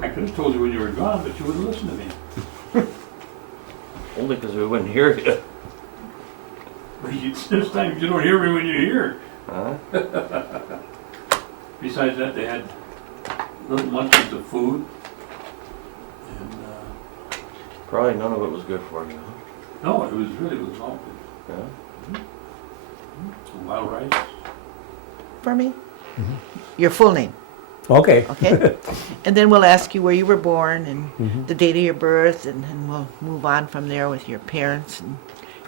I could have told you when you were gone, but you wouldn't listen to me. Only because we wouldn't hear you. But this time you don't hear me when you're here. Huh? Besides that, they had little munchies of food. And, Probably none of it was good for you, huh? no, it was all good. Yeah. Wild rice. For me? Your full name, Okay. okay? And then we'll ask you where you were born and Mhm. the date of your birth, and we'll move on from there with your parents and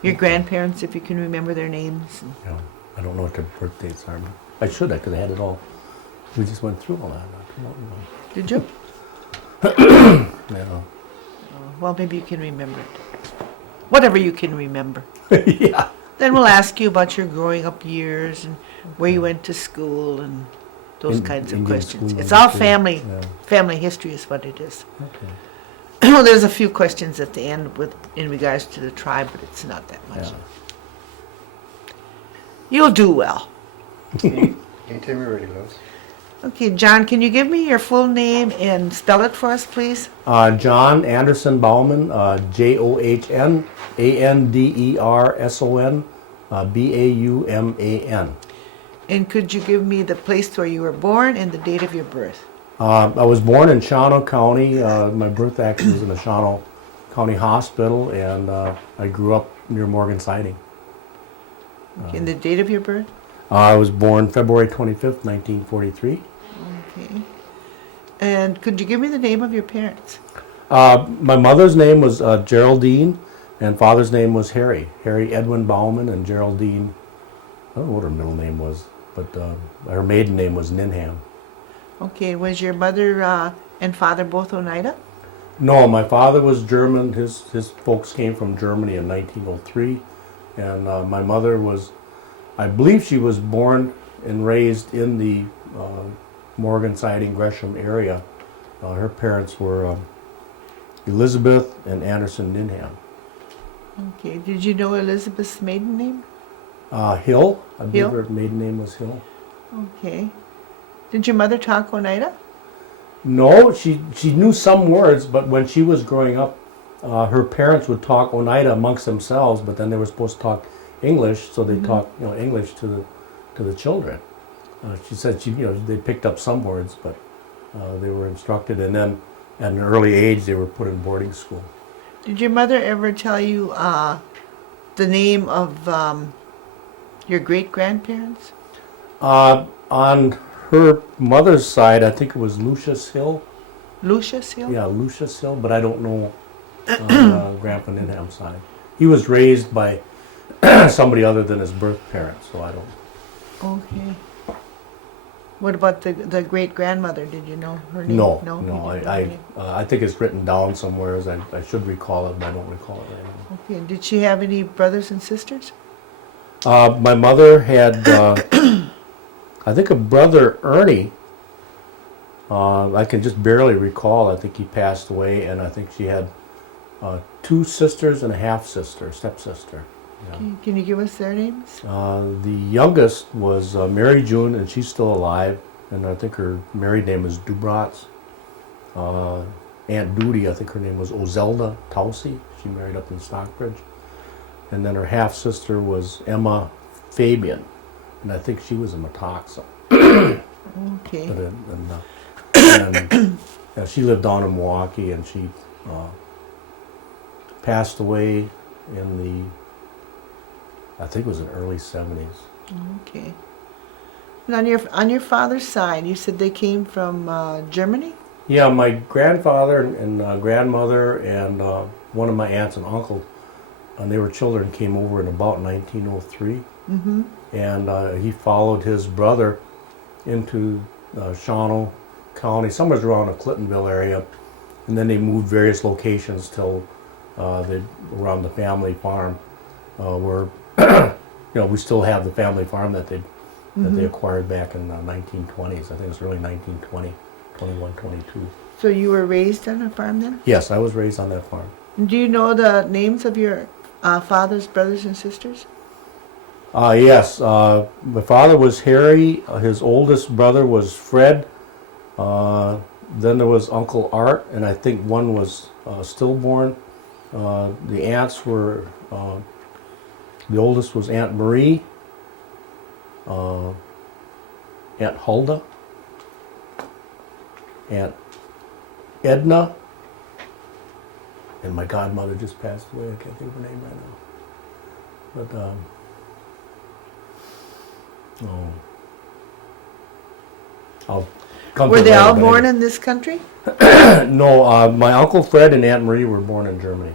your grandparents, if you can remember their names. And Yeah, I don't know what their birth dates are, but I should. I could have had it all. We just went through all that. did you? Yeah. Well, maybe you can remember it. Whatever you can remember. Yeah. Then we'll ask you about your growing up years and where you went to school and those kinds of Indian questions. school It's all too. family. Yeah. Family history is what it is. Okay. Well, there's a few questions at the end in regards to the tribe, but it's not that much. Yeah. You'll do well. Anytime you're ready, Lois. Okay, John, can you give me your full name and spell it for us, please? John Anderson Bauman, JohnAnderson, Bauman. And could you give me the place where you were born and the date of your birth? I was born in Shawano County. My birth actually was in the Shawano County Hospital, and I grew up near Morgan Siding. Okay, and the date of your birth? I was born February 25th, 1943. Okay. And could you give me the name of your parents? My mother's name was Geraldine, and father's name was Harry Edwin Bauman, and Geraldine, I don't know what her middle name was, but her maiden name was Ninham. Okay, was your mother and father both Oneida? No, my father was German. His folks came from Germany in 1903, and my mother was, I believe she was born and raised in the Morgan Siding Gresham area. Her parents were Elizabeth and Anderson Ninham. Okay, did you know Elizabeth's maiden name? Hill, I believe Hill? her maiden name was Hill. Okay. Did your mother talk Oneida? No, she knew some words, but when she was growing up, her parents would talk Oneida amongst themselves, but then they were supposed to talk English, so they talked English to the children. She said they picked up some words, but they were instructed, and then at an early age they were put in boarding school. Did your mother ever tell you the name of your great-grandparents? On her mother's side, I think it was Lucius Hill. Lucius Hill? Yeah, Lucius Hill, but I don't know on Grandpa Ninham's side. He was raised by somebody other than his birth parents, so I don't. Okay. What about the great-grandmother? Did you know her name? No, you didn't know her name. I think it's written down somewhere. I should recall it, but I don't recall it right now. Okay, did she have any brothers and sisters? My mother had, I think, a brother, Ernie. I can just barely recall. I think he passed away, and I think she had 2 sisters and a half-sister, stepsister. Yeah. Okay, can you give us their names? The youngest was Mary June, and she's still alive, and I think her married name is Dubratz. Aunt Duty, I think her name was Ozelda Tausey. She married up in Stockbridge. And then her half-sister was Emma Fabian, and I think she was a Metaxa. Okay. But, and she lived down in Milwaukee, and she passed away in the, I think it was in the early 70s. Okay. And on your father's side, you said they came from Germany? Yeah, my grandfather and grandmother and one of my aunts and uncle, and they were children, came over in about 1903. Mm-hmm. And he followed his brother into Shawano County, somewhere around the Clintonville area, and then they moved various locations till they were on the family farm, where we still have the family farm that they acquired back in the 1920s. I think it was early 1920, 21, 22. So you were raised on a farm then? Yes, I was raised on that farm. Do you know the names of your father's brothers and sisters? Yes, my father was Harry. His oldest brother was Fred. Then there was Uncle Art, and I think one was stillborn. The aunts were, the oldest was Aunt Marie, Aunt Hulda, Aunt Edna, and my godmother just passed away. I can't think of her name right now. But, I'll come Were to it they later, all but born anyway. in this country? No, my Uncle Fred and Aunt Marie were born in Germany.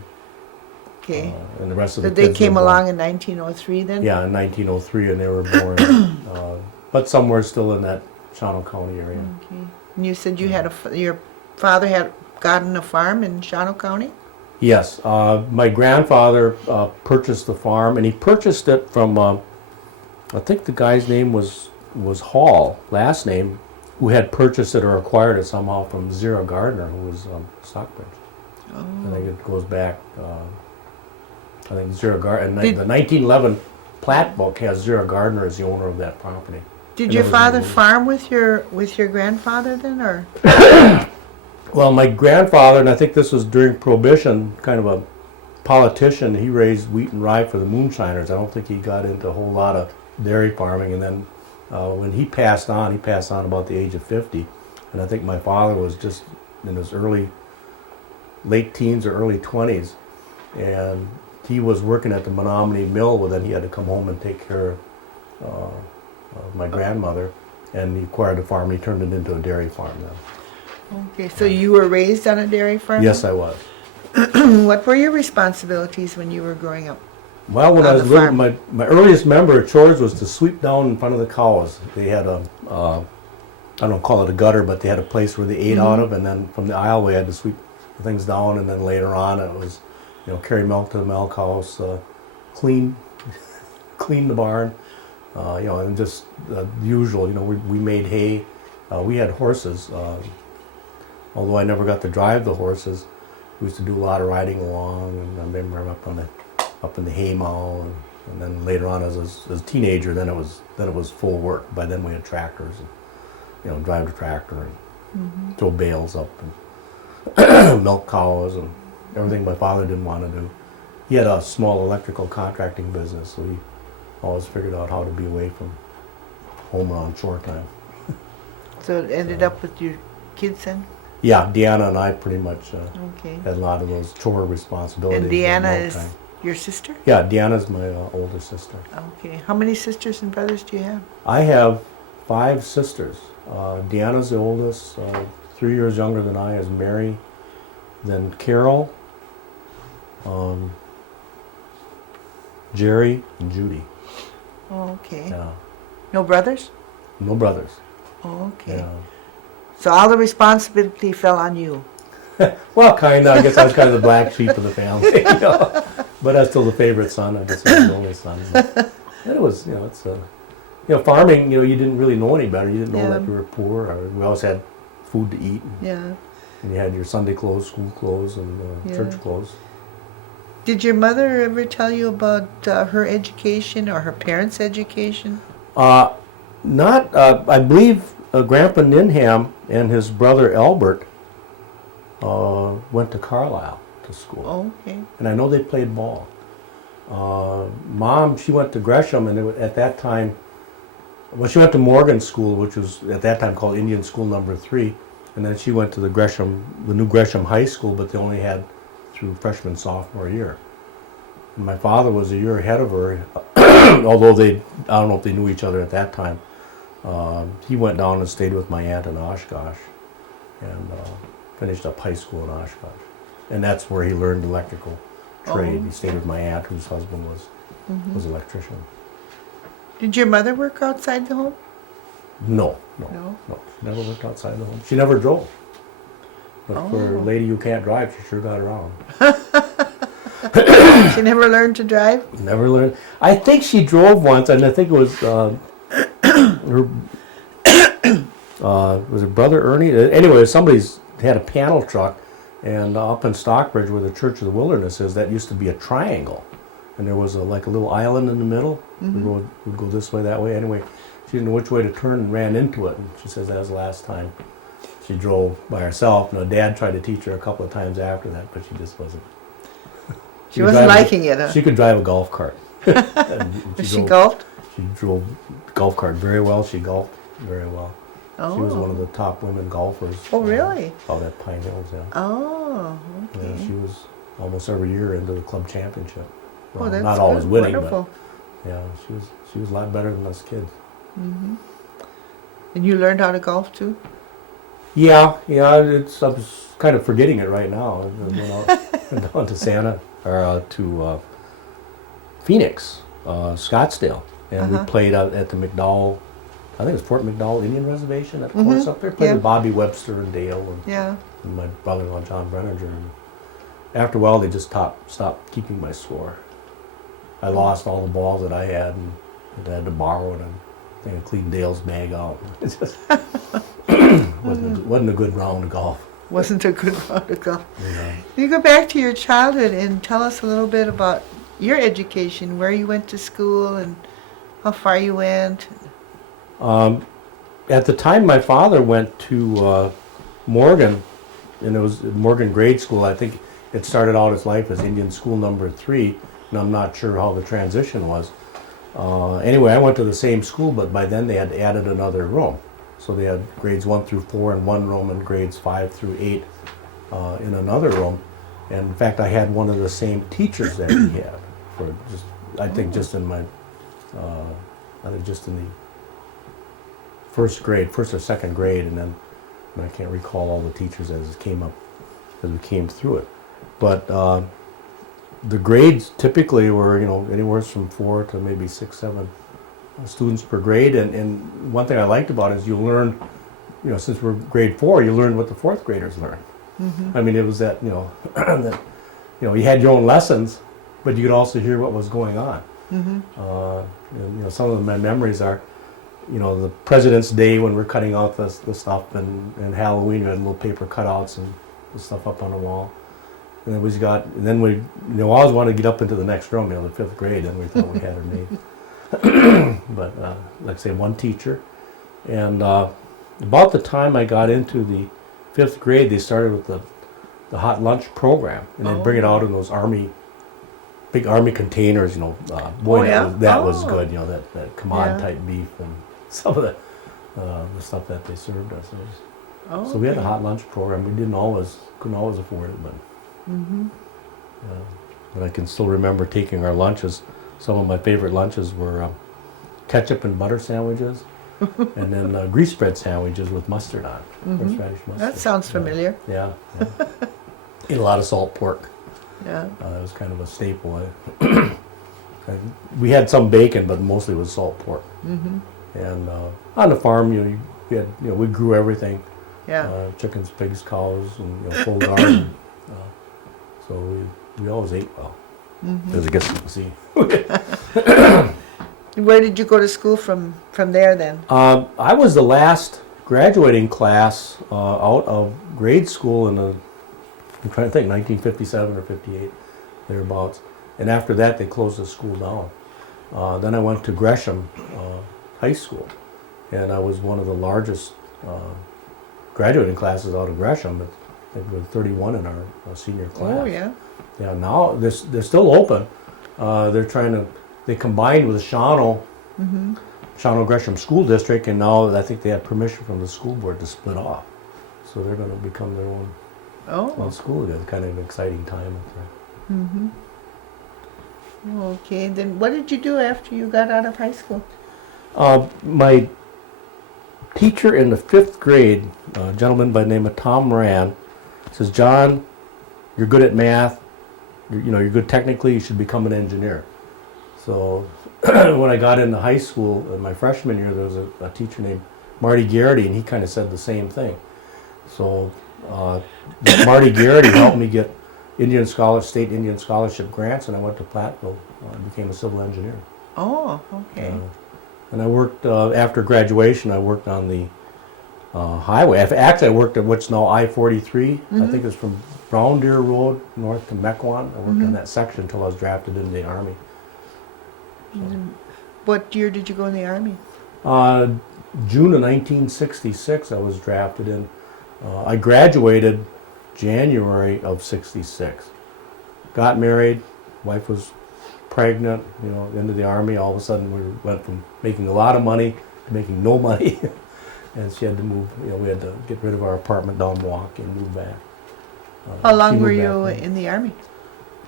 Okay. And the rest of the So they kids came were born- along in 1903 then? Yeah, in 1903, and they were born, but somewhere still in that Shawano County area. Okay. And you said you had your father had gotten a farm in Shawano County? Yes, my grandfather purchased the farm, and he purchased it from, I think the guy's name was Hall, last name, who had purchased it or acquired it somehow from Zira Gardner, who was Stockbridge. I think it goes back. I think Zira Gardner. The 1911 plat book has Zira Gardner as the owner of that property. Did And your it was father removed. farm with your grandfather then, or? Well, my grandfather, and I think this was during Prohibition, kind of a politician. He raised wheat and rye for the moonshiners. I don't think he got into a whole lot of dairy farming. And then when he passed on about the age of 50. And I think my father was just in his late teens or early 20s. And he was working at the Menominee Mill, well, then he had to come home and take care of my grandmother. And he acquired a farm. He turned it into a dairy farm then. Okay, so you were raised on a dairy farm? Yes, I was. What were your responsibilities when you were growing up? Well, when On I was the little, farm. my earliest memory of chores was to sweep down in front of the cows. They had I don't call it a gutter, but they had a place where they ate out of, and then from the aisleway I had to sweep things down, and then later on it was, carry milk to the milk house, clean the barn, and just the usual. We made hay. We had horses. Although I never got to drive the horses, we used to do a lot of riding along, and I remember up in the hay mow, and then later on as a teenager, then it was full work. By then we had tractors, and drive the tractor and throw bales up and milk cows and everything my father didn't want to do. He had a small electrical contracting business, so he always figured out how to be away from home on chore time. So it ended up with your kids then? Yeah, Deanna and I pretty much Okay. had a lot of those chore responsibilities. And in Deanna milk is time. your sister? Yeah, Deanna's my older sister. Okay. How many sisters and brothers do you have? I have 5 sisters. Deanna's the oldest, 3 years younger than I, is Mary, then Carol, Jerry, and Judy. Oh, okay. Yeah, No brothers? no brothers. Oh, okay. Yeah. So all the responsibility fell on you. Well, kind of. I guess I was kind of the black sheep of the family, But I was still the favorite son. I guess I was the only son. And it was, it's farming. You didn't really know any better. You didn't know Yeah. that you were poor. We always had food to eat, Yeah. and you had your Sunday clothes, school clothes, and Yeah. church clothes. Did your mother ever tell you about her education or her parents' education? Not. I believe Grandpa Ninham and his brother Albert went to Carlisle to school. Oh, okay. And I know they played ball. Mom, she went to Gresham, and at that time, she went to Morgan School, which was at that time called Indian School Number 3, and then she went to the new Gresham High School, but they only had through freshman, sophomore year. And my father was a year ahead of her, although I don't know if they knew each other at that time. He went down and stayed with my aunt in Oshkosh, and finished up high school in Oshkosh. And that's where he learned electrical trade. Oh. He stayed with my aunt, whose husband was an electrician. Did your mother work outside the home? No. No. She never worked outside the home. She never drove. But for a Oh. lady who can't drive, she sure got around. She never learned to drive? Never learned. I think she drove once, and I think it was was it Brother Ernie? Anyway, somebody's had a panel truck, and up in Stockbridge, where the Church of the Wilderness is, that used to be a triangle, and there was like a little island in the middle. The road would go this way, that way. Anyway, she didn't know which way to turn and ran into it, and she says that was the last time she drove by herself. Now, Dad tried to teach her a couple of times after that, but she just wasn't. She could wasn't drive a- liking it, huh? She could drive a golf cart. And She drove- golfed? She drove golf cart very well. She golfed very well. Oh. She was one of the top women golfers. Oh, really? Out at Pine Hills, yeah. Oh, Yeah, okay. she was almost every year into the club championship. Oh, Well, that's not always good. winning, Wonderful. but yeah, she was a lot better than us kids. Hmm. And you learned how to golf too? Yeah. I was kind of forgetting it right now. I went down to to Phoenix, Scottsdale, and Uh-huh. we played out at the McDowell. I think it was Fort McDowell Indian Reservation at the Mhm, course up there. Played yeah. with Bobby Webster and Dale Yeah. and my brother-in-law John Brenninger. And after a while, they just stopped keeping my score. I lost all the balls that I had, and I had to borrow it. And I think I cleaned Dale's bag out. It just wasn't a good round of golf. Wasn't a good round to golf. Yeah. You go back to your childhood and tell us a little bit about your education, where you went to school and how far you went. At the time, my father went to Morgan, and it was Morgan Grade School. I think it started out his life as Indian School Number 3, and I'm not sure how the transition was. Anyway, I went to the same school, but by then they had added another room. So they had grades 1 through 4 in one room and grades 5 through 8 in another room. And in fact, I had one of the same teachers that he had for just, I think just in my, just in the first or second grade, and then I can't recall all the teachers as we came through it. But the grades typically were, anywhere from 4 to maybe 6, 7 students per grade. And one thing I liked about it is you learn, since we're grade 4, you learn what the 4th graders learn. Mm-hmm. I mean, it was that, that, you had your own lessons, but you could also hear what was going on. Mm-hmm. And, some of my memories are, the President's Day when we're cutting out the stuff, and Halloween we had little paper cutouts and the stuff up on the wall. And then we always wanted to get up into the next room, the 5th grade, and we thought we had her made. But like I say, one teacher. And about the time I got into the 5th grade, they started with the hot lunch program, and they'd bring it out in those big army containers, boy, yeah? that was Oh. good, that commod Yeah. type beef and some of the stuff that they served us. Oh, So we had a okay. hot lunch program. We couldn't always afford it, but Mm-hmm. but I can still remember taking our lunches. Some of my favorite lunches were ketchup and butter sandwiches, and then grease spread sandwiches with mustard on, horseradish mustard. That sounds familiar. Yeah. Ate a lot of salt pork. Yeah. That was kind of a staple. We had some bacon, but mostly it was salt pork. Mm-hmm. And on the farm, we grew everything: Yeah. chickens, pigs, cows, and full garden. So we always ate well. Mm-hmm. As I guess you can see. Where did you go to school from there then? I was the last graduating class out of grade school I'm trying to think, 1957 or 58, thereabouts. And after that, they closed the school down. Then I went to Gresham High School, and I was one of the largest graduating classes out of Gresham. I think we were 31 in our senior class. Oh, yeah. Yeah, now they're still open. They combined with the Mm-hmm. Shawano Gresham School District, and now I think they have permission from the school board to split off. So they're going to become their own school again. Kind of an exciting time up there. Mm-hmm. Okay, then what did you do after you got out of high school? My teacher in the 5th grade, a gentleman by the name of Tom Moran, says, "John, you're good at math. You're good technically. You should become an engineer." So when I got into high school in my freshman year, there was a teacher named Marty Garrity, and he kind of said the same thing. So Marty Garrity helped me get state Indian scholarship grants, and I went to Platteville and became a civil engineer. Oh, okay. And I worked, after graduation, I worked on the highway. Actually, I worked at what's now I-43. I think it's from Brown Deer Road north to Mequon. I worked on that section until I was drafted into the Army. What year did you go in the Army? June of 1966, I was drafted in. I graduated January of '66. Got married, wife was pregnant, into the Army. All of a sudden we went from making a lot of money to making no money. And she had to move, we had to get rid of our apartment down Milwaukee and move back. How She long were moved you back. in the Army?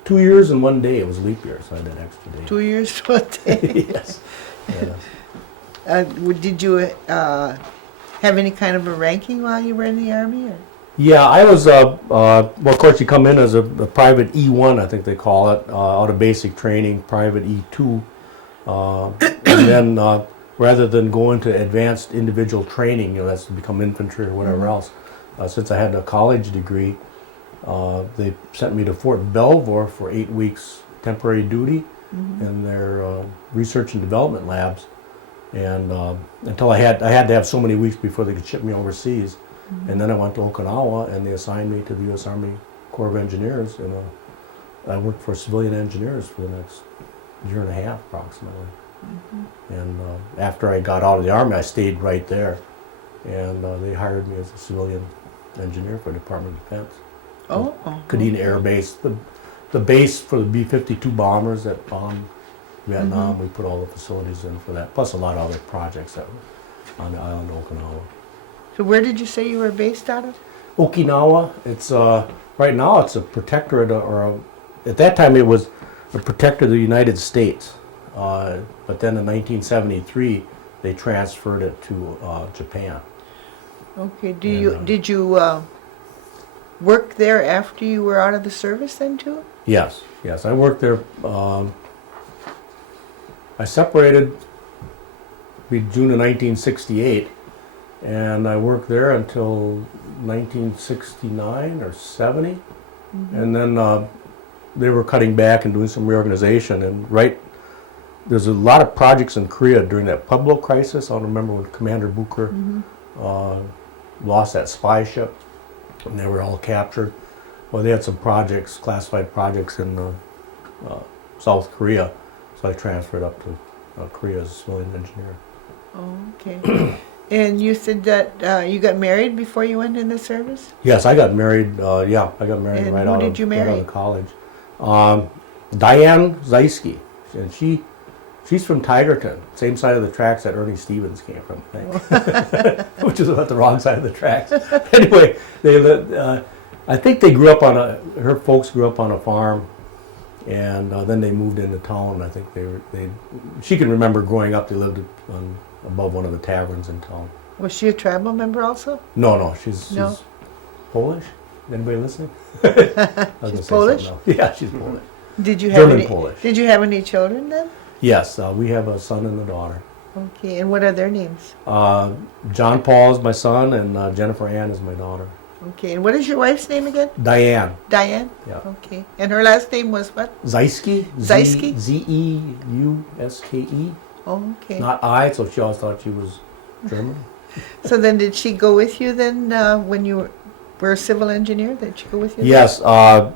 2 years and 1 day. It was leap year, so I had that extra day. 2 years to a day. Yes. Yeah. Did you have any kind of a ranking while you were in the Army? Or? Yeah, I was, well, of course, you come in as a private E1, I think they call it, out of basic training, private E2. And then, rather than go into advanced individual training, that's to become infantry or whatever else, since I had a college degree, they sent me to Fort Belvoir for 8 weeks temporary duty in their research and development labs. And until I had to have so many weeks before they could ship me overseas. And then I went to Okinawa, and they assigned me to the U.S. Army Corps of Engineers, and I worked for civilian engineers for the next year and a half, approximately. And after I got out of the Army, I stayed right there, and they hired me as a civilian engineer for the Department of Defense. Oh. Kadena Air Base, the base for the B-52 bombers that bombed Vietnam. We put all the facilities in for that, plus a lot of other projects that were on the island of Okinawa. So where did you say you were based out of? Okinawa, it's right now it's a protectorate, at that time it was a protectorate of the United States, but then in 1973 they transferred it to Japan. Okay. And, Did you work there after you were out of the service then too? Yes, I worked there. I separated in June of 1968, and I worked there until 1969 or 70, and then they were cutting back and doing some reorganization. And there's a lot of projects in Korea during that Pueblo crisis. I remember when Commander Booker lost that spy ship, and they were all captured. Well, they had some projects, classified projects in South Korea, so I transferred up to Korea as a civilian engineer. Oh, okay. And you said that you got married before you went in the service? Yes, I got married. I got married And right who out did you of marry? college. Diane Zeisky, and she's from Tigerton, same side of the tracks that Ernie Stevens came from, I think, which is about the wrong side of the tracks. Anyway, I think they grew up her folks grew up on a farm, and then they moved into town. I think she can remember growing up. They lived above one of the taverns in town. Was she a tribal member also? No, she's No. Polish. Anybody listening? I was gonna She's say Polish? something else. Yeah, she's Polish. Did you have German any? Polish. Did you have any children then? Yes, we have a son and a daughter. Okay, and what are their names? John Paul is my son, and Jennifer Ann is my daughter. Okay, and what is your wife's name again? Diane. Diane? Yeah. Okay, and her last name was what? Zeisky. Zeisky? Zeuske. Oh, okay. Not I, so she always thought she was German. So then did she go with you then when you were a civil engineer? Did she go with you? Yes.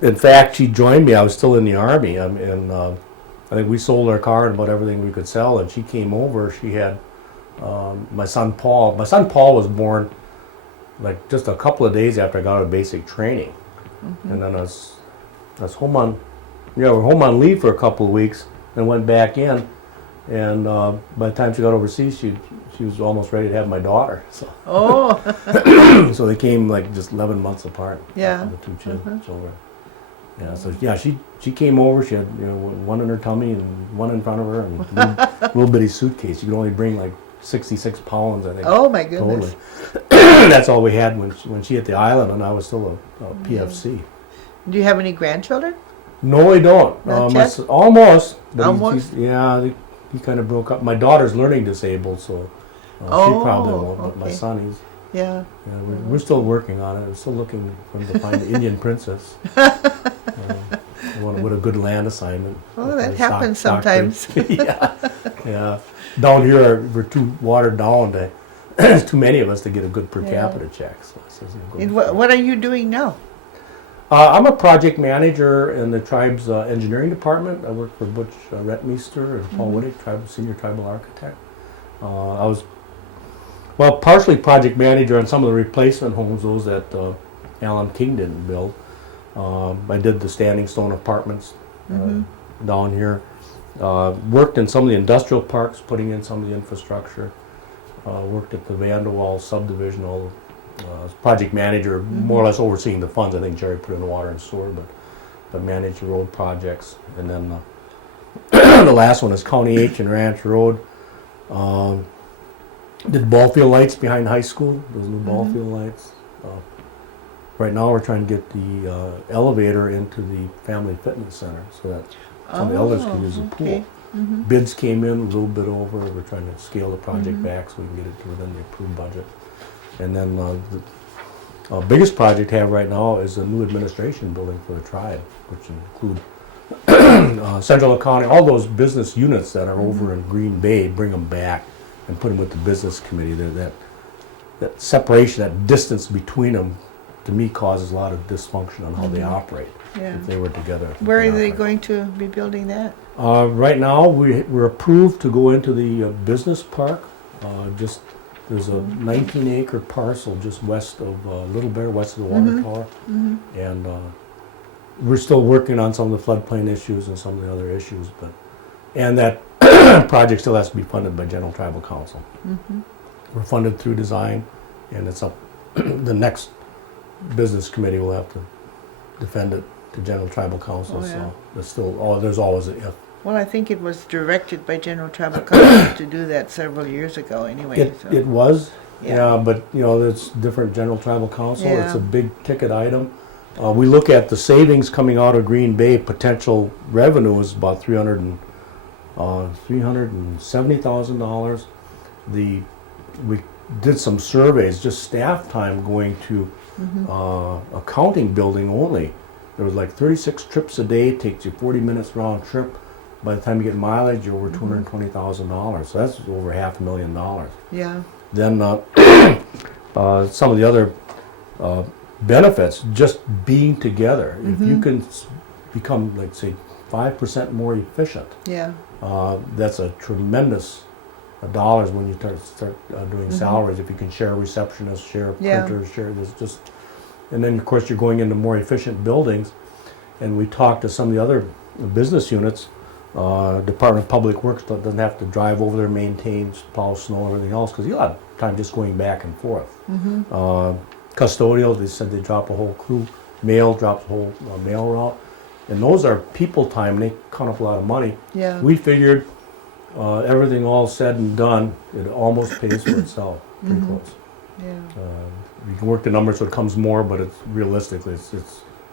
In fact, she joined me. I was still in the Army, and I think we sold our car and about everything we could sell, and she came over. She had my son Paul. My son Paul was born like just a couple of days after I got out of basic training, and then I was home we're home on leave for a couple of weeks, and went back in, and by the time she got overseas, she was almost ready to have my daughter. So Oh, so they came like just 11 months apart. Yeah. The two children. Yeah. So yeah, she came over. She had one in her tummy and one in front of her, and a little bitty suitcase. You could only bring like 66 pounds, I think. oh my goodness. Totally. That's all we had when she hit the island, and I was still a PFC. Do you have any grandchildren? No, we don't. Not My yet? almost. But Almost? he kind of broke up. My daughter's learning disabled, so she probably won't. But my okay. son, Yeah. we're still working on it. We're still looking for him to find the Indian princess. What a good land assignment. Oh, that For happens doctoring. sometimes. yeah. Down here, we're too watered down. There's too many of us to get a good per Yeah. capita check. So this isn't good. And what are you doing now? I'm a project manager in the tribe's engineering department. I work for Butch Retmeister and Paul Wittig, senior tribal architect. I was Well, partially project manager on some of the replacement homes, those that Alan King didn't build. I did the Standing Stone Apartments down here. Worked in some of the industrial parks, putting in some of the infrastructure. Worked at the Vanderwall subdivision, as project manager, more or less overseeing the funds. I think Jerry put in the water and sewer, but managed the road projects. And then the last one is County H and Ranch Road. Did ball field lights behind high school, those new ball field lights. Right now we're trying to get the elevator into the Family Fitness Center so that some of the elders can use the pool. Bids came in a little bit over. We're trying to scale the project back so we can get it to within the approved budget. And then the biggest project I have right now is a new administration building for the tribe, which include central accounting, all those business units that are over in Green Bay, bring them back and put them with the business committee. That separation, that distance between them, to me causes a lot of dysfunction on how they operate. Yeah. If they were together. Where are they going to be building that? Right now, we're approved to go into the business park. There's a 19-acre parcel just west of Little Bear, west of the water tower, and we're still working on some of the floodplain issues and some of the other issues. And that project still has to be funded by General Tribal Council. We're funded through design, and it's up. The next business committee will have to defend it to General Tribal Council. Oh, yeah. So there's still there's always a if. Well, I think it was directed by General Tribal Council to do that several years ago anyway. It was, Yeah. but there's different General Tribal Council. It's a Yeah. big ticket item. We look at the savings coming out of Green Bay. Potential revenue is about $370,000. We did some surveys, just staff time going to accounting building only. There was like 36 trips a day. Takes you 40 minutes round trip. By the time you get mileage, you're over $220,000. So that's over $500,000. Yeah. Then some of the other benefits, just being together. If you can become, like, say, 5% more efficient, Yeah. that's a tremendous dollars when you start doing salaries. If you can share receptionists, share printers, share this, just, and then of course you're going into more efficient buildings. And we talked to some of the other business units. Department of Public Works doesn't have to drive over there, maintain, plow snow, and everything else, because you have time just going back and forth. Custodial, they said they drop a whole crew. Mail drops a whole mail route, and those are people time, and they count up a lot of money. Yeah. We figured everything all said and done, it almost pays for itself, pretty close. Yeah. You can work the numbers so it comes more, but it's realistically it's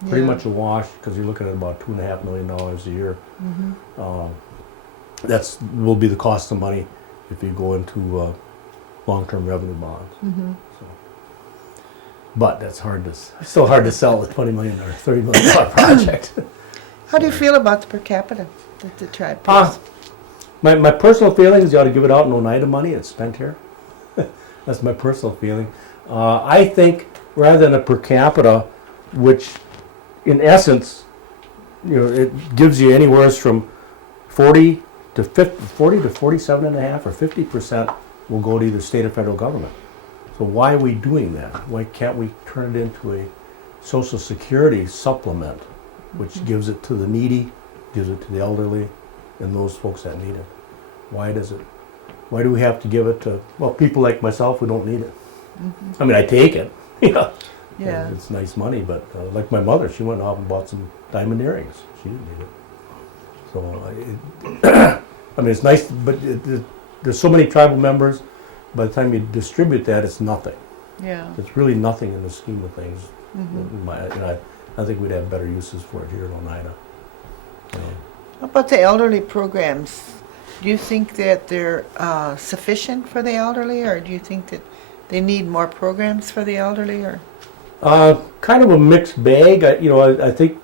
pretty Yeah. much a wash, because you're looking at about $2.5 million a year. That's will be the cost of money if you go into long-term revenue bonds. So, but that's still hard to sell a $20 million or $30 million project. How do you feel about the per capita that the tribe pays? My personal feeling is you ought to give it out in Oneida money. It's spent here. That's my personal feeling. I think rather than a per capita, which in essence, it gives you anywhere from 40 to 47.5% or 50% will go to either state or federal government. So why are we doing that? Why can't we turn it into a Social Security supplement, which gives it to the needy, gives it to the elderly, and those folks that need it? Why do we have to give it to, people like myself who don't need it? I mean, I take it, Yeah. it's nice money, but like my mother, she went off and bought some diamond earrings. She didn't need it. So, I mean, it's nice, but there's so many tribal members, by the time you distribute that, it's nothing. Yeah. It's really nothing in the scheme of things. I think we'd have better uses for it here in Oneida. How about the elderly programs? Do you think that they're sufficient for the elderly, or do you think that they need more programs for the elderly? Or Kind of a mixed bag. I think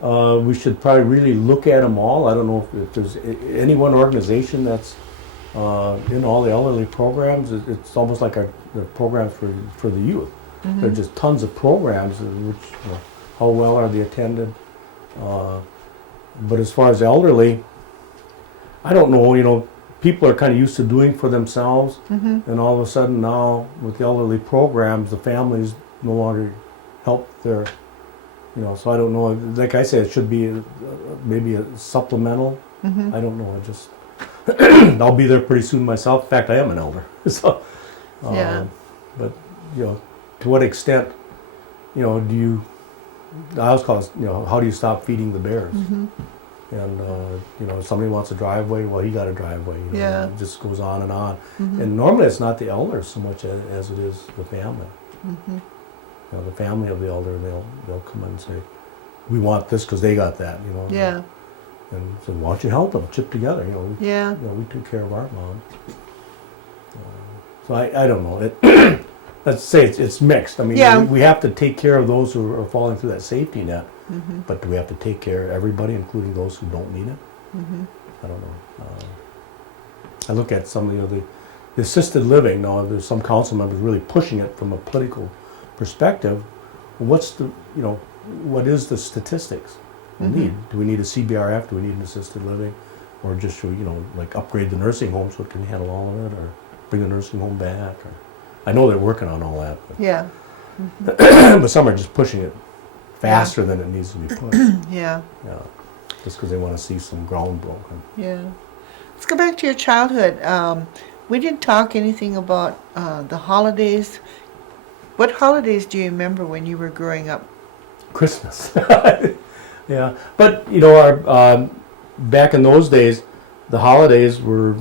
we should probably really look at them all. I don't know if there's any one organization that's in all the elderly programs. It's almost like the programs for the youth. There are just tons of programs, which how well are they attended? But as far as elderly, I don't know. people are kind of used to doing for themselves, Mm-hmm. and all of a sudden now with the elderly programs, the families no longer help their, so I don't know, like I said, it should be maybe a supplemental. Mm-hmm. I don't know, I just, I'll be there pretty soon myself. In fact, I am an elder. So, Yeah. But, to what extent, do you, I always call it, how do you stop feeding the bears? Mm-hmm. And, if somebody wants a driveway, well, he got a driveway. Yeah. It just goes on and on. Mm-hmm. And normally it's not the elders so much as it is the family. Mm-hmm. The family of the elder, they'll come and say, we want this because they got that, Yeah. And so why don't you help them, chip together, Yeah. we took care of our mom. So I don't know. Let's say it's mixed. I mean, Yeah. we have to take care of those who are falling through that safety net, Mm-hmm. but do we have to take care of everybody, including those who don't need it? Mm-hmm. I don't know. I look at some of the assisted living. Now, there's some council members really pushing it from a political perspective. What's the, what is the statistics we Mhm. need? Do we need a CBRF? Do we need an assisted living? Or just, should we, like upgrade the nursing home so it can handle all of it, or bring the nursing home back? Or, I know they're working on all that, Yeah. but some are just pushing it faster than it needs to be pushed. Yeah. Yeah, just because they want to see some ground broken. Yeah. Let's go back to your childhood. We didn't talk anything about the holidays. What holidays do you remember when you were growing up? Christmas. Yeah, but our back in those days, the holidays were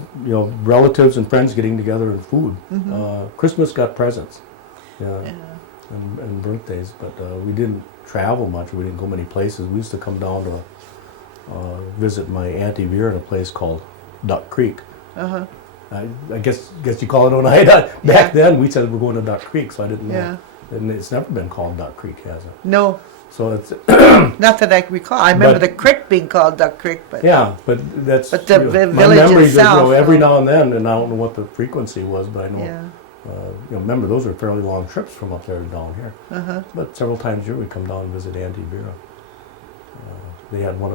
relatives and friends getting together and food. Mhm. Christmas got presents, yeah, Yeah. and birthdays, but we didn't travel much. We didn't go many places. We used to come down to visit my Auntie Vera in a place called Duck Creek. Uh-huh. I guess you call it Oneida. Back then, we said we're going to Duck Creek, so I didn't know. Yeah. And it's never been called Duck Creek, has it? No, So it's not that I recall. I remember But- the creek being called Duck Creek, but yeah, but that's But the my village memories are, itself, every oh. now and then, and I don't know what the frequency was, but I know yeah. remember those are fairly long trips from up there to down here. Uh-huh. But several times a year we come down and visit Auntie Vera. They had one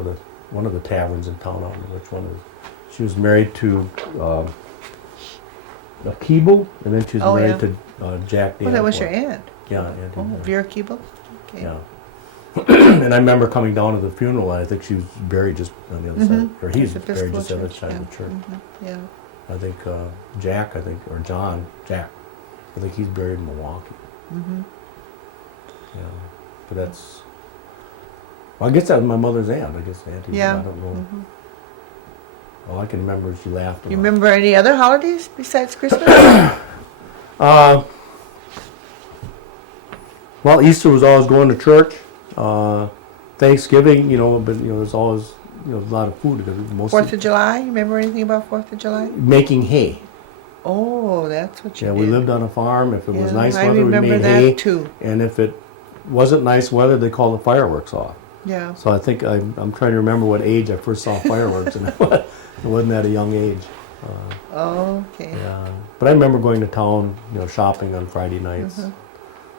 of the taverns in town. I don't know which one it was. She was married to a Keeble, and then she was Oh, married yeah. to Jack Oh, that was your Danforth. aunt. Yeah, Auntie Oh, Vera. Vera Keeble? Okay. Yeah. And I remember coming down to the funeral, and I think she was buried just on the other side, or he's It's a buried just on the other Episcopal side of the church. Mhm. Yeah. I think Jack, or Jack, I think he's buried in Milwaukee. Mm-hmm. Yeah, but that's, well, I guess that was my mother's aunt. I guess Auntie. Yeah. I don't know. Mm-hmm. All I can remember is she laughed. You remember any other holidays besides Christmas? Well, Easter was always going to church. Thanksgiving, but there's always a lot of food because mostly 4th of July? You remember anything about 4th of July? making hay. Oh, that's what you Yeah, did. we lived on a farm. If it was Yeah, nice I weather, we remember made that hay. too. And if it wasn't nice weather, they called the fireworks off. Yeah. So I think I'm trying to remember what age I first saw fireworks, and it wasn't at a young age. Okay. Yeah, but I remember going to town, shopping on Friday nights. Mhm.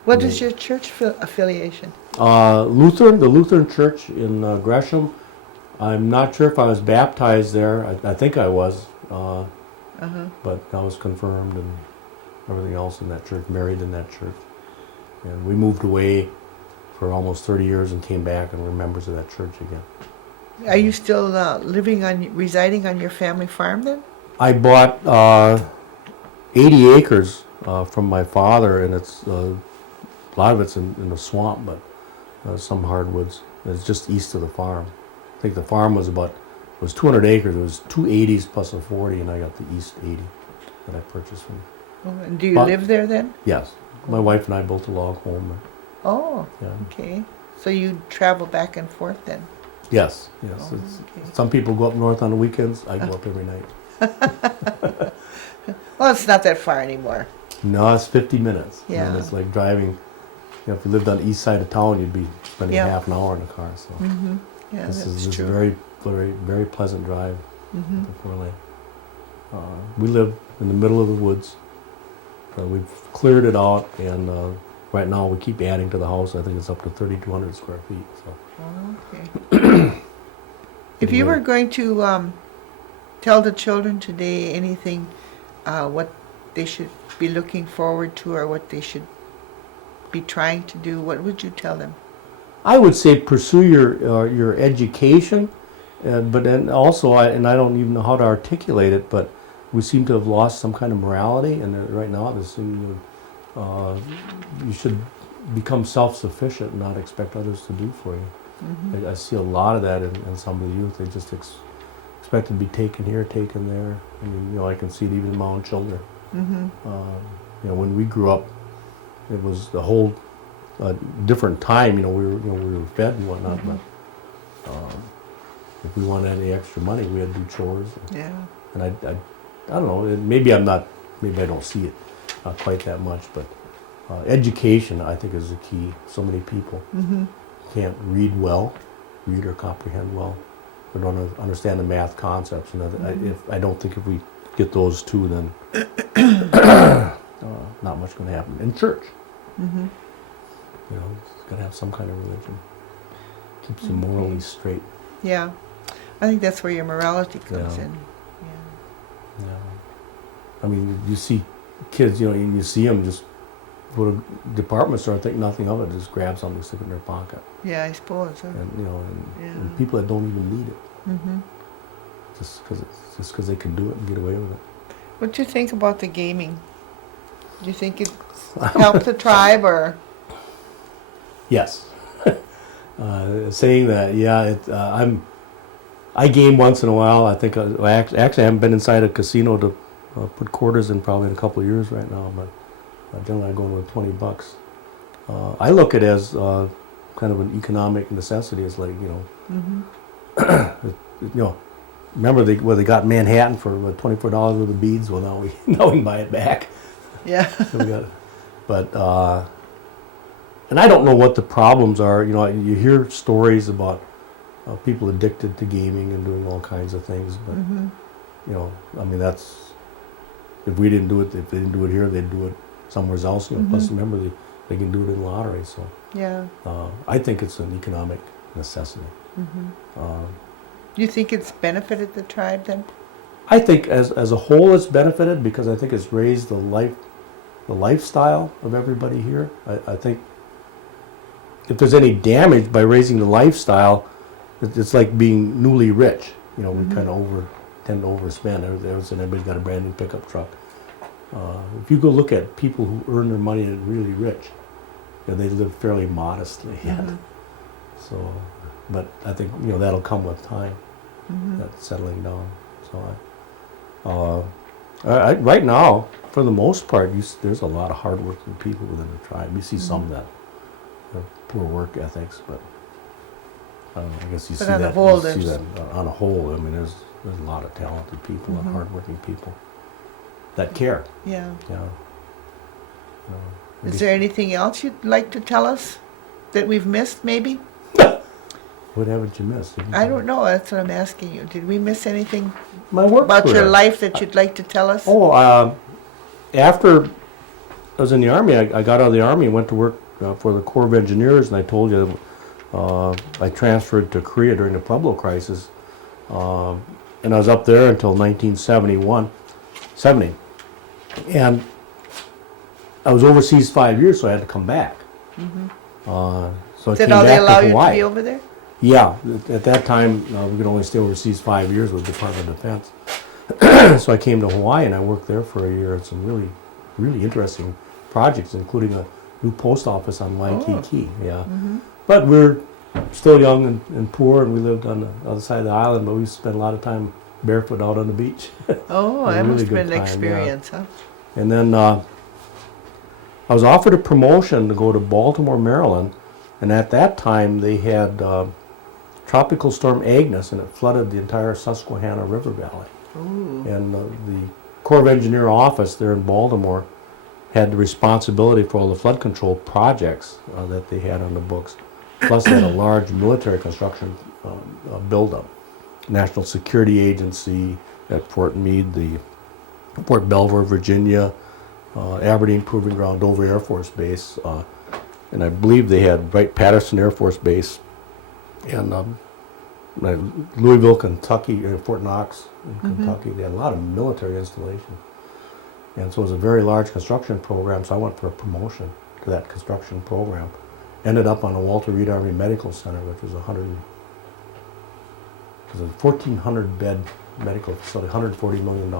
What is your church affiliation? The Lutheran Church in Gresham. I'm not sure if I was baptized there. I think I was, Uh-huh. but I was confirmed and everything else in that church, married in that church. And we moved away for almost 30 years and came back, and we're members of that church again. Are you still residing on your family farm then? I bought 80 acres from my father, and it's a lot of it's in the swamp, but some hardwoods. It's just east of the farm. I think the farm was 200 acres. It was 2 80s plus a 40, and I got the east 80 that I purchased from. Oh, and do you But- live there then? Yes, my wife and I built a log home. Oh, Yeah. okay. So you travel back and forth then? Yes. Oh, It's, okay. some people go up north on the weekends. I go up every night. Well, it's not that far anymore. No, it's 50 minutes. Yeah. And it's like driving. If you lived on the east side of town, you'd be spending Yeah. half an hour in the car. So. Mm-hmm. Yeah, This that's is a true. very, very, very pleasant drive Mm-hmm. to 4 lane. We live in the middle of the woods. We've cleared it out, and right now we keep adding to the house. I think it's up to 3,200 square feet. So Oh, okay. If you were going to tell the children today anything, what they should be looking forward to or what they should be trying to do, what would you tell them? I would say pursue your education, but then also, I don't even know how to articulate it, but we seem to have lost some kind of morality, and right now you should become self-sufficient and not expect others to do for you. Mm-hmm. I see a lot of that in some of the youth. They just expect to be taken here, taken there. I mean, I can see it even in my own children. Mm-hmm. When we grew up, it was the whole different time. We were fed and whatnot, Mm-hmm. but if we wanted any extra money, we had to do chores. Yeah. And I don't know. Maybe I don't see it quite that much, but education, I think, is the key. So many people Mm-hmm. can't read or comprehend well, or don't understand the math concepts. I don't think if we get those two, then not much going to happen. In church, Mm-hmm. it's got to have some kind of religion. Keeps you morally straight. Yeah. I think that's where your morality comes Yeah. in. Yeah. I mean, you see kids, and you see them just go to department store, think nothing of it, just grab something, stick it in their pocket, Yeah, I suppose. Huh? and Yeah. and people that don't even need it, Mm-hmm. just because they can do it and get away with it. What do you think about the gaming? Do you think it helped the tribe or? Yes. Saying that, yeah, I game once in a while. I think I actually haven't been inside a casino to put quarters in probably in a couple of years right now, but generally I go in with $20. I look at it as kind of an economic necessity. It's like, Mm-hmm. remember they got Manhattan for $24 worth of beads. Well, now we can buy it back. Yeah. So we got, but and I don't know what the problems are. You hear stories about people addicted to gaming and doing all kinds of things, but Mm-hmm. I mean, that's, if we didn't do it, if they didn't do it here, they'd do it somewhere else. Plus, remember, they can do it in lottery. So Yeah. I think it's an economic necessity. Mm-hmm. Do you think it's benefited the tribe then? I think as a whole, it's benefited because I think it's raised the lifestyle of everybody here. I think if there's any damage by raising the lifestyle, it's like being newly rich. We kind of tend to overspend. Everybody's got a brand new pickup truck. If you go look at people who earn their money and are really rich, they live fairly modestly yet. Mm-hmm. So, but I think that'll come with time, Mm-hmm. that settling down. So, right now, for the most part, there's a lot of hardworking people within the tribe. You see some that have poor work ethics, but I guess you But see on the that. whole, You see there's- that on a whole. I mean, there's a lot of talented people and Mhm. hardworking people that care. Yeah. Yeah. Is there anything else you'd like to tell us that we've missed maybe? What haven't you missed? I don't know. That's what I'm asking you. Did we miss anything My work about your career. life that you'd like to tell us? After I was in the Army, I got out of the Army and went to work for the Corps of Engineers, and I told you I transferred to Korea during the Pueblo crisis, and I was up there until 1970, and I was overseas 5 years, so I had to come back. So I Did came all they back allow to you to Hawaii. be over there? Yeah, at that time we could only stay overseas 5 years with the Department of Defense. So I came to Hawaii and I worked there for a year at some really, really interesting projects, including a new post office on Waikiki. Yeah, but we're still young and poor, and we lived on the other side of the island. But we spent a lot of time barefoot out on the beach. Oh, A that really must have good been an time, experience, huh? And then I was offered a promotion to go to Baltimore, Maryland, and at that time they had Tropical Storm Agnes, and it flooded the entire Susquehanna River Valley. Ooh. And the Corps of Engineer office there in Baltimore had the responsibility for all the flood control projects that they had on the books. Plus, they had a large military construction buildup. National Security Agency at Fort Meade, the Fort Belvoir, Virginia, Aberdeen Proving Ground, Dover Air Force Base, and I believe they had Wright-Patterson Air Force Base, and like Louisville, Kentucky, Fort Knox in Mm-hmm. Kentucky. They had a lot of military installation. And so it was a very large construction program, so I went for a promotion to that construction program. Ended up on the Walter Reed Army Medical Center, which was a 1,400 bed medical facility, $140 million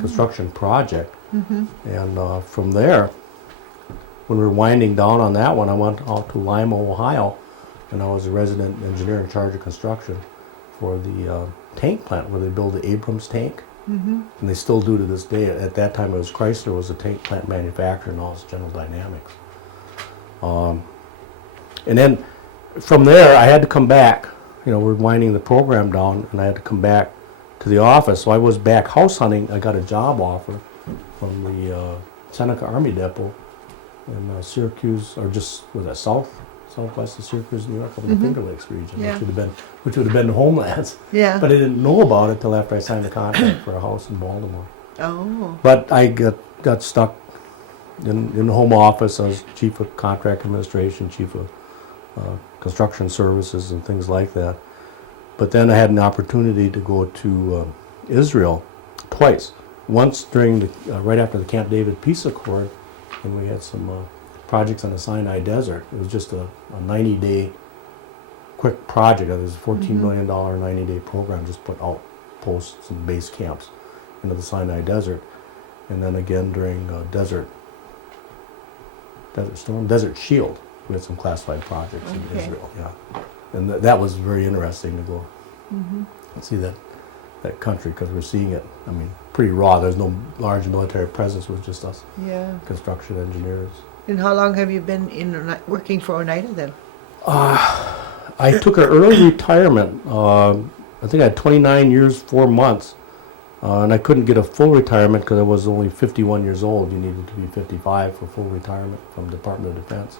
construction project. Mm-hmm. And from there, when we were winding down on that one, I went out to Lima, Ohio, and I was a resident engineer in charge of construction for the tank plant where they build the Abrams tank. Mm-hmm. And they still do to this day. At that time, it was Chrysler was a tank plant manufacturer, and all it's General Dynamics. And then from there, I had to come back. You know, we're winding the program down, and I had to come back to the office. So I was back house hunting. I got a job offer from the Seneca Army Depot in Syracuse, or just was that southwest of Syracuse, New York, up in the Finger Lakes region, Yeah. which would have been the homelands. Yeah. But I didn't know about it till after I signed the contract for a house in Baltimore. Oh. But I got stuck in the home office. I was chief of contract administration, chief of construction services and things like that. But then I had an opportunity to go to Israel twice. Once during the right after the Camp David Peace Accord, and we had some projects on the Sinai Desert. It was just a 90-day quick project. It was a $14 million 90-day program, just put outposts and base camps into the Sinai Desert. And then again during Desert Storm, Desert Shield, we had some classified projects in Okay. Israel. Yeah, and that was very interesting to go Mm-hmm. and see that country, because we're seeing it. I mean, pretty raw. There's no large military presence. It was just us Yeah. construction engineers. And how long have you been working for Oneida then? I took an early retirement. I think I had 29 years, 4 months, and I couldn't get a full retirement because I was only 51 years old. You needed to be 55 for full retirement from Department of Defense,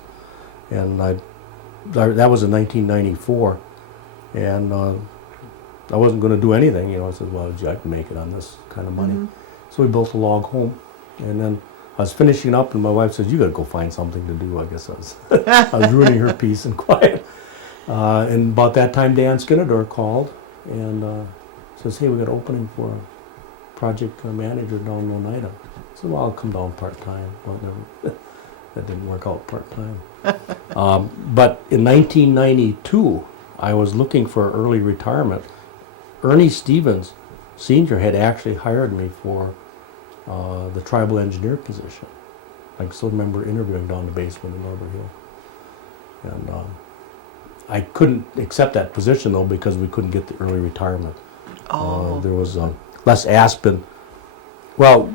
and that was in 1994, and I wasn't going to do anything. You know, I said, well, gee, I can make it on this kind of money. So we built a log home, and then I was finishing up, and my wife said, "You got to go find something to do." I guess I was ruining her peace and quiet. And about that time, Dan Skinador called and says, "Hey, we got an opening for a project manager down in Oneida." I said, "Well, I'll come down part-time." Well, that didn't work out part-time. But in 1992, I was looking for early retirement. Ernie Stevens Sr. had actually hired me for the tribal engineer position. I still remember interviewing down the basement in Arbor Hill. And I couldn't accept that position, though, because we couldn't get the early retirement. There was Les Aspin. Well,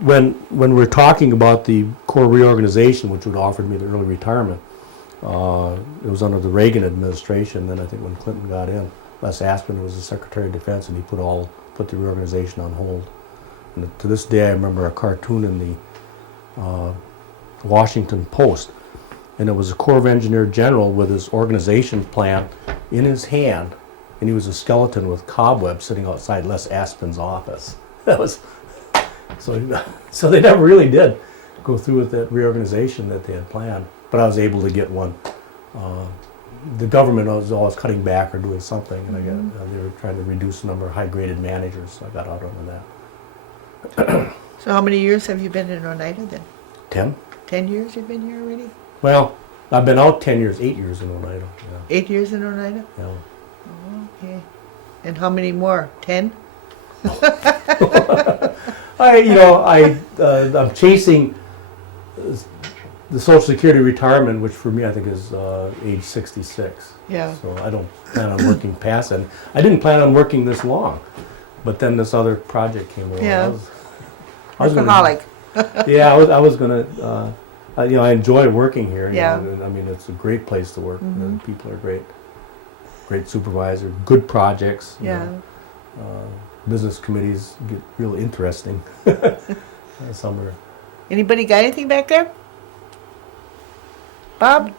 when we were talking about the Corps reorganization, which would have offered me the early retirement, it was under the Reagan administration. Then I think when Clinton got in, Les Aspin was the Secretary of Defense, and he put the reorganization on hold. And to this day, I remember a cartoon in the Washington Post, and it was a Corps of Engineer General with his organization plan in his hand, and he was a skeleton with cobwebs sitting outside Les Aspin's office. That was so they never really did go through with that reorganization that they had planned. But I was able to get one. The government was always cutting back or doing something, and they were trying to reduce the number of high-graded managers, so I got out under that. So how many years have you been in Oneida then? 10? 10 years you've been here already? Well, I've been out 10 years, 8 years in Oneida. 8 years in Oneida? Yeah. Okay. And how many more? 10? I'm chasing the Social Security retirement, which for me I think is age 66. Yeah. So I don't plan on working past that. I didn't plan on working this long, but then this other project came along. Yeah. I was Workaholic. I was gonna. I enjoy working here. you Yeah. know, and I mean, it's a great place to work. The people are great. Great supervisor. Good projects. you Yeah. know. Business committees get real interesting. Summer. Anybody got anything back there? Bob?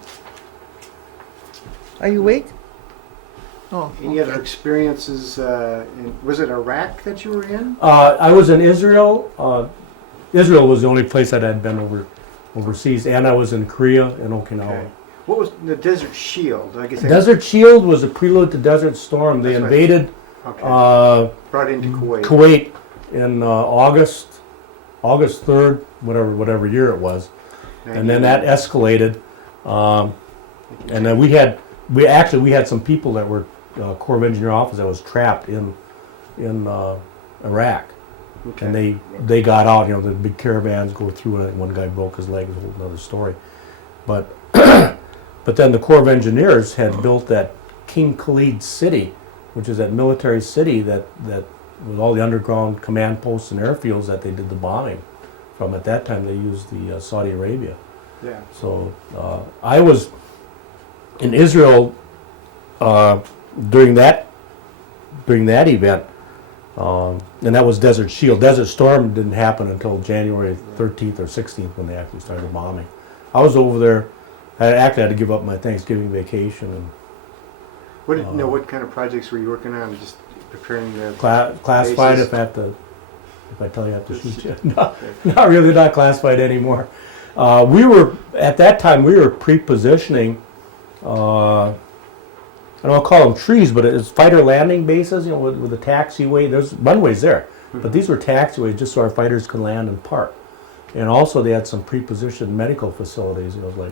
Are you awake? Oh. Any other experiences was it Iraq that you were in? I was in Israel. Israel was the only place that I'd been overseas, and I was in Korea and Okinawa. Okay. What was the Desert Shield? I guess Desert Shield was a prelude to Desert Storm. They That's right. invaded brought into Kuwait. Kuwait in August 3rd, whatever year it was, and then that escalated. And then we had some people that were Corps of Engineer officers that was trapped in Iraq, Okay. and they got out. The big caravans go through, and I think one guy broke his leg. It's a whole other story, but but then the Corps of Engineers had built that King Khalid city, which is that military city that with all the underground command posts and airfields that they did the bombing from. At that time, they used the Saudi Arabia. Yeah. So I was in Israel during that event, and that was Desert Shield. Desert Storm didn't happen until January 13th or 16th when they actually started bombing. I was over there. I actually had to give up my Thanksgiving vacation and What kind of projects were you working on? Just preparing the classified. bases? If I tell you I have to shoot you, no, not really, not classified anymore. We were at that time pre-positioning. I don't call them trees, but it's fighter landing bases. With the taxiway. There's runways there, but these were taxiways just so our fighters could land and park. And also they had some pre-positioned medical facilities. You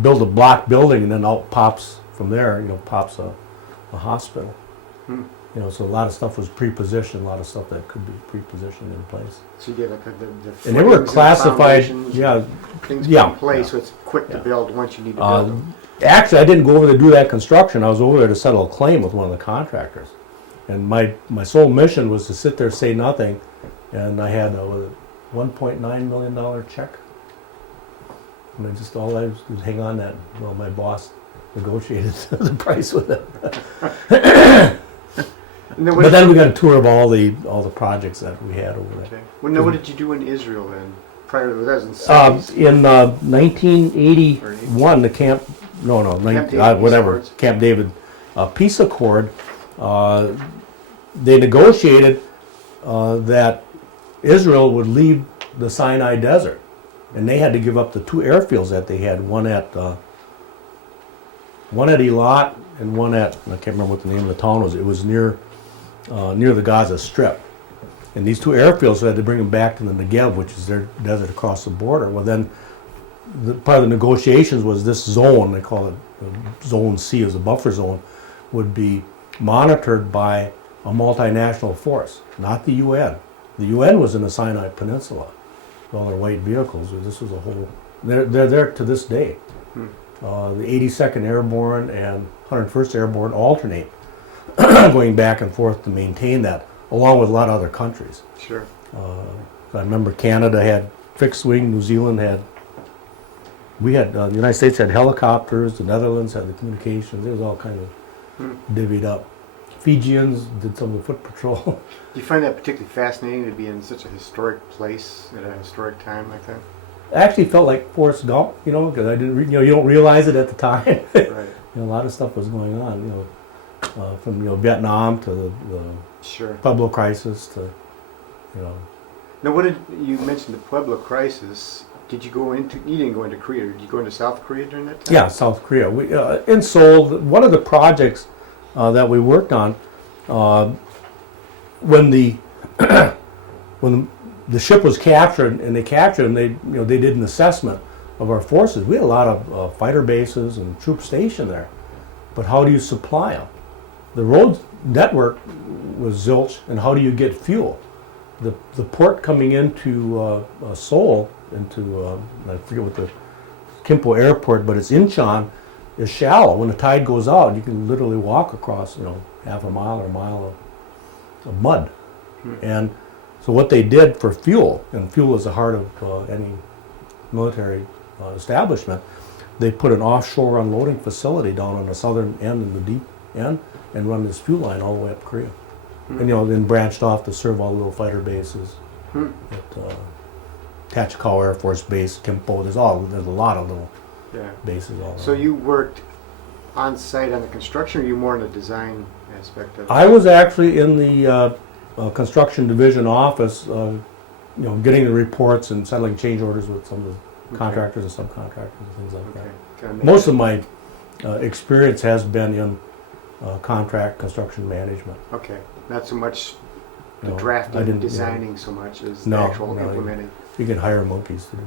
build a block building and then out pops from there. Pops a hospital. So a lot of stuff was pre-positioned. A lot of stuff that could be pre-positioned in place. So you get like the And they were footings classified. foundations, Yeah. things Yeah. put in place, so it's quick to build once you need to build them. Actually, I didn't go over there to do that construction. I was over there to settle a claim with one of the contractors. And my sole mission was to sit there, say nothing, and I had a $1.9 million check. And all I was hang on that. Well, my boss negotiated the price with him. And then But then we got a tour of all the projects that we had over there. Okay. Well, now what did you do in Israel then? Prior to that, was in the 70s? In 1981, the Camp David Camp David peace accord, they negotiated that Israel would leave the Sinai Desert, and they had to give up the two airfields that they had, one at Eilat and one at, I can't remember what the name of the town was. It was near the Gaza Strip. And these two airfields, so they had to bring them back to the Negev, which is their desert across the border. Well, then part of the negotiations was this zone, they call it Zone C, as a buffer zone, would be monitored by a multinational force, not the UN. The UN was in the Sinai Peninsula with all their white vehicles. This was a whole, they're there to this day. The 82nd Airborne and 101st Airborne alternate, going back and forth to maintain that, along with a lot of other countries. Sure. I remember Canada had fixed wing, New Zealand had, the United States had helicopters, the Netherlands had the communications, it was all kind of divvied up. Fijians did some of the foot patrol. Do you find that particularly fascinating to be in such a historic place at a historic time like that? I actually felt like Forrest Gump, because I didn't, you don't realize it at the time. Right. A lot of stuff was going on, from Vietnam to the Sure. Pueblo crisis to, Now, you mentioned the Pueblo crisis? Did you go into? You didn't go into Korea. Did you go into South Korea during that time? Yeah, South Korea. We in Seoul. One of the projects that we worked on when the ship was captured and they captured them, they did an assessment of our forces. We had a lot of fighter bases and troops stationed there, but how do you supply them? The road network was zilch, and how do you get fuel? The port coming into Seoul, into I forget what the Kimpo Airport, but it's Incheon, is shallow. When the tide goes out, you can literally walk across, half a mile or a mile of mud. And so what they did for fuel, and fuel is the heart of any military establishment, they put an offshore unloading facility down on the southern end and the deep end, and run this fuel line all the way up Korea. And then branched off to serve all the little fighter bases at Tachikawa Air Force Base, Kimpo. There's a lot of little bases all So around. you worked on site on the construction, or you more in the design aspect of it? I was actually in the construction division office, getting the reports and settling change orders with some of the contractors and subcontractors and things like Okay. that. Kinda Most of my experience has been in contract construction management. Okay, not so much the No, I drafting, didn't, designing so much as the No, actual no, implementing. You can hire monkeys to do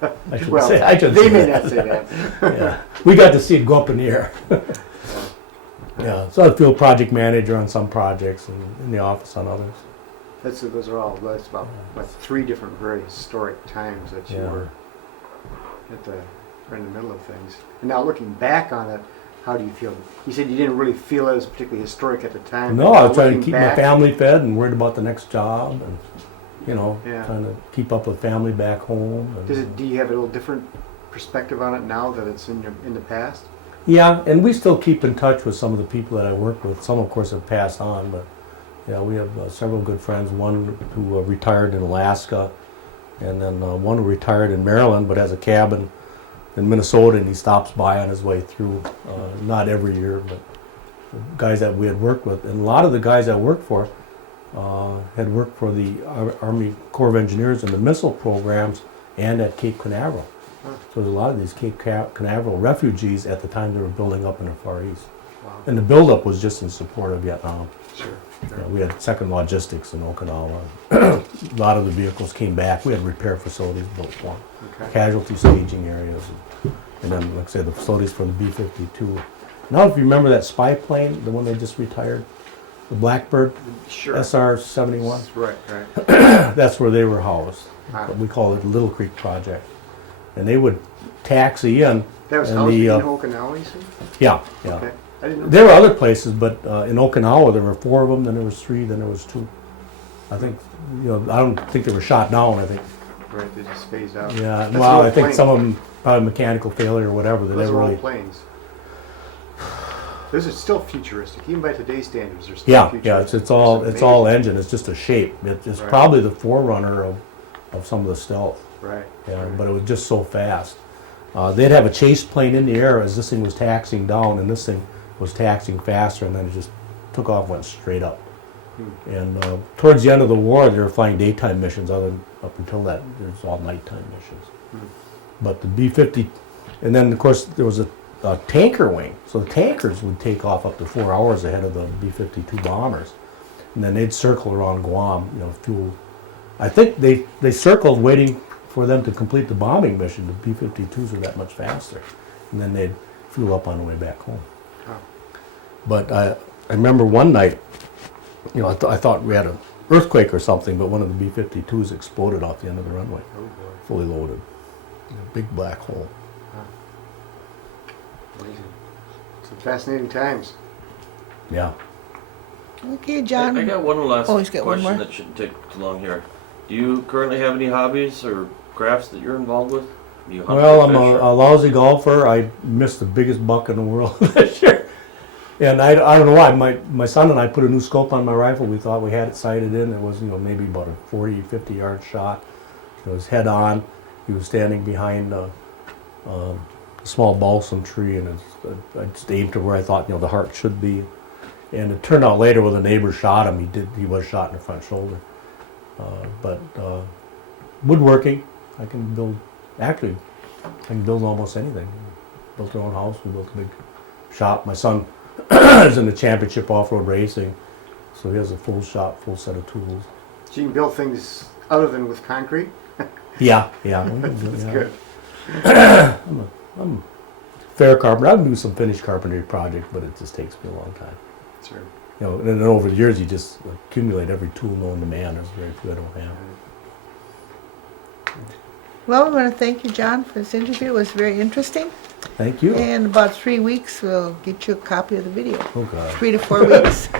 that. I should Well, say. I should they say may that. not say that. Yeah, we got to see it go up in the air. Yeah, so I feel project manager on some projects and in the office on others. That's about what, 3 different very historic times that you Yeah. were right in the middle of things. And now looking back on it, how do you feel? You said you didn't really feel it was particularly historic at the time. No, but I now was trying to looking keep my back- family fed and worried about the next job, and Yeah. trying to keep up with family back home. And, Do you have a little different perspective on it now that it's in the past? yeah, and we still keep in touch with some of the people that I work with. Some, of course, have passed on, but yeah, we have several good friends. One who retired in Alaska, and then one who retired in Maryland, but has a cabin in Minnesota, and he stops by on his way through. Not every year, but guys that we had worked with, and a lot of the guys I worked for had worked for the Army Corps of Engineers in the missile programs and at Cape Canaveral. So there's a lot of these Cape Canaveral refugees at the time they were building up in the Far East. Wow. And the buildup was just in support of Vietnam. Sure. You know, we had second logistics in Okinawa. A lot of the vehicles came back. We had repair facilities built for them. Okay. Casualty staging areas. And then, like I say, the facilities for the B-52. Now, if you remember that spy plane, the one they just retired, the Blackbird Sure. SR-71, Right, right. that's where they were housed. Ah. We call it the Little Creek Project. And they would taxi in. That was And housed the, in Okinawa, you said? Yeah, yeah. Okay. I didn't know. There were other places, but in Okinawa there were 4 of them, then there was 3, then there was 2. I think, I don't think they were shot down, I think. Right, they just phased out. Yeah, That's well, an I old think plane. some of them probably mechanical failure or whatever. They Those never are really. old planes. Those are still futuristic, even by today's standards. They're still Yeah, futuristic. yeah. It's all amazing. engine. It's just a shape. It's Right. probably the forerunner of some of the stealth. Right. Yeah, right. but it was just so fast. They'd have a chase plane in the air as this thing was taxiing down, and this thing was taxiing faster, and then it just took off, went straight up. And towards the end of the war, they were flying daytime missions. Up until that, it was all nighttime missions. But the B-50, and then of course there was a tanker wing, so the tankers would take off up to 4 hours ahead of the B-52 bombers, and then they'd circle around Guam, fuel. I think they circled waiting for them to complete the bombing mission. The B-52s were that much faster, and then they'd fuel up on the way back home. Oh. But I remember one night, I thought we had an earthquake or something, but one of the B-52s exploded off the end of the runway, Oh boy. fully loaded. A big black hole. Amazing. Some fascinating times. Yeah. Okay, John. I got one last Oh, he's got one question more. that shouldn't take too long here. Do you currently have any hobbies or crafts that you're involved with? Do you hunt Well, or I'm fish or- a lousy golfer. I missed the biggest buck in the world this year. And I don't know why. My son and I put a new scope on my rifle. We thought we had it sighted in. It was, maybe about a 40, 50-yard shot. It was head on. He was standing behind a small balsam tree, and I just aimed to where I thought, the heart should be. And it turned out later when the neighbor shot him, he was shot in the front shoulder. But woodworking, I can build almost anything. Built our own house. We built a big shop. My son is in the championship off-road racing, so he has a full shop, full set of tools. So you can build things other than with concrete? Yeah. That's good. I'm a fair carpenter. I can do some finished carpentry projects, but it just takes me a long time. Sure. And then over the years, you just accumulate every tool known to man. There's very few I don't have. Well, we want to thank you, John, for this interview. It was very interesting. Thank you. In about 3 weeks, we'll get you a copy of the video. Oh, God. 3 to 4 weeks.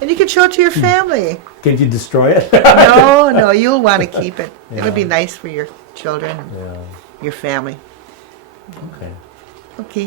And you can show it to your family. Can you destroy it? No, you'll want to keep it. It'll be Yeah. nice for your children and Yeah. your family. Okay. Okay.